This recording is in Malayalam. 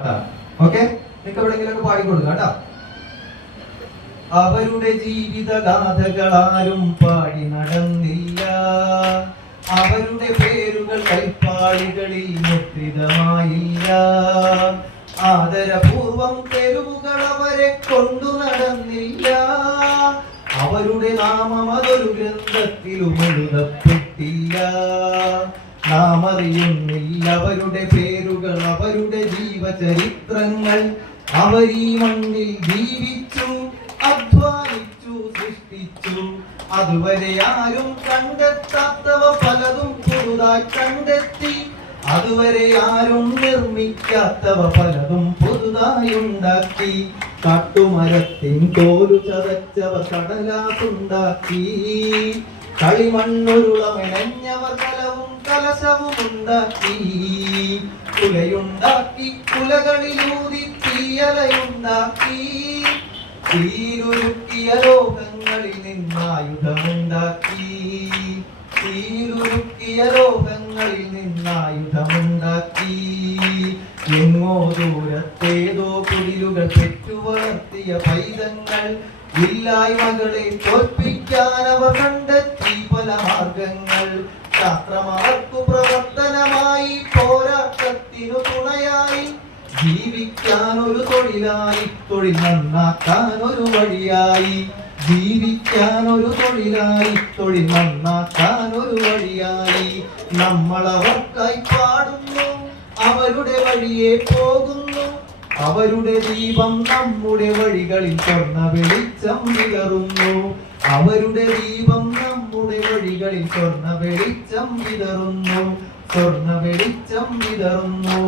ഓക്കെ, നിങ്ങൾക്ക് എവിടെയെങ്കിലൊക്കെ പാടിക്കൊടുക്കുക കേട്ടോ. അവരുടെ ജീവിതഗാഥകളാരും പാടി നടന്നില്ല, അവരുടെ പേരുകൾ കൈപ്പാളികളിൽ മുദ്രിതമായില്ല. ആദരപൂർവം തെരുവുകൾ അവരെ കൊണ്ടു നടന്നില്ല, അവരുടെ നാമം അതൊരു ഗ്രന്ഥത്തിലും എഴുതപ്പെട്ടില്ല. നാം അറിയുന്നില്ല അവരുടെ പേരുകൾ, അവരുടെ ജീവചരിത്രങ്ങൾ. അവർ ഈ മണ്ണിൽ ജീവിച്ചു, അധ്വാനിച്ചു, സൃഷ്ടിച്ചു. അതുവരെ ആരും കണ്ടെത്താത്തവ പലതും പുതുതായി കണ്ടെത്തി, അതുവരെ ആരും നിർമ്മിക്കാത്തവ പലതും പുതുതായി ഉണ്ടാക്കി. കാട്ടുമരത്തിൻ തോലു ചതച്ചവർ കടലാസുണ്ടാക്കി, കളിമണ്ണുരുളമെനഞ്ഞവർ കലവും കലശവും ഉണ്ടാക്കി. കുലയുണ്ടാക്കി, കുലകളിലൂതി തീയലയുണ്ടാക്കി. തീരുരുക്കിയ ലോകങ്ങളിൽ നിന്നായുധമുണ്ടാക്കി, തീരുരുക്കിയ ലോകങ്ങളിൽ നിന്നായുധമുണ്ടാക്കി. എങ്ങോ ദൂരത്തേതോ കുടിലുകൾ പെറ്റു വളർത്തിയ പൈതങ്ങൾ, ഇല്ലായ്മകളെ തോൽപ്പിക്കാൻ അവർ കണ്ടെത്തി പല മാർഗങ്ങൾ. ശാസ്ത്രം അവർക്കു പ്രവർത്തനമായി, പോരാട്ടത്തിനു തുണയായി. ജീവിക്കാൻ ഒരു തൊഴിലായി, തൊഴിൽ നന്നാക്കാൻ ഒരു വഴിയായി. ജീവിക്കാൻ ഒരു തൊഴിലായി, തൊഴിൽ നന്നാക്കാൻ ഒരു വഴിയായി. നമ്മൾ അവർക്കായി പാടുന്നു, അവരുടെ വഴിയെ പോകുന്നു. അവരുടെ ദീപം നമ്മുടെ വഴികളിൽ സ്വർണ്ണ വെളിച്ചം വിതറുന്നു. അവരുടെ ദീപം നമ്മുടെ വഴികളിൽ സ്വർണ്ണ വെളിച്ചം വിതറുന്നു, സ്വർണ്ണ വെളിച്ചം വിതറുന്നു.